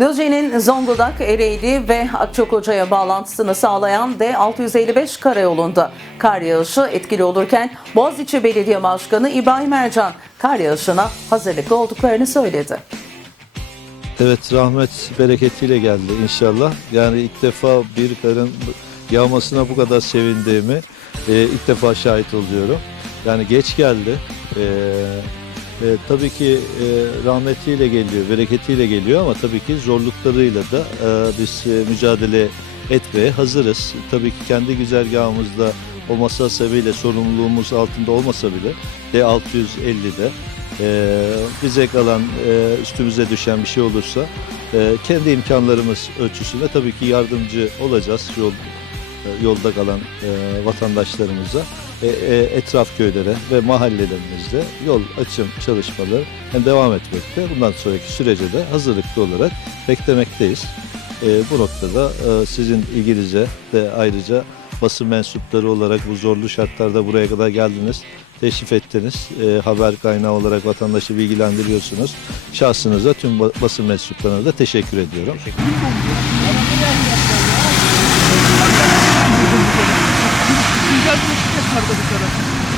Düzce'nin Zonguldak, Ereğli ve Akçakoca'ya bağlantısını sağlayan D655 karayolunda kar yağışı etkili olurken Boğaziçi Belediye Başkanı İbrahim Ercan kar yağışına hazırlıklı olduklarını söyledi. Evet rahmet bereketiyle geldi inşallah. Yani ilk defa bir karın yağmasına bu kadar sevindiğimi e, ilk defa şahit oluyorum. Yani geç geldi. E, e, tabii ki e, rahmetiyle geliyor, bereketiyle geliyor ama tabii ki zorluklarıyla da e, biz e, mücadele etmeye hazırız. Tabii ki kendi güzergahımızda olması sebebiyle sorumluluğumuz altında olmasa bile D650'de e, bize kalan, e, üstümüze düşen bir şey olursa e, kendi imkanlarımız ölçüsünde tabii ki yardımcı olacağız yol yolda kalan e, vatandaşlarımıza, e, e, etraf köylere ve mahallelerimizde yol açım çalışmaları devam etmekte. Bundan sonraki sürece de hazırlıklı olarak beklemekteyiz. E, bu noktada e, sizin ilginize de ayrıca basın mensupları olarak bu zorlu şartlarda buraya kadar geldiniz, teşrif ettiniz. E, haber kaynağı olarak vatandaşı bilgilendiriyorsunuz. Şahsınıza tüm ba- basın mensuplarına da teşekkür ediyorum. Güzel bir ışık karda bu kadar.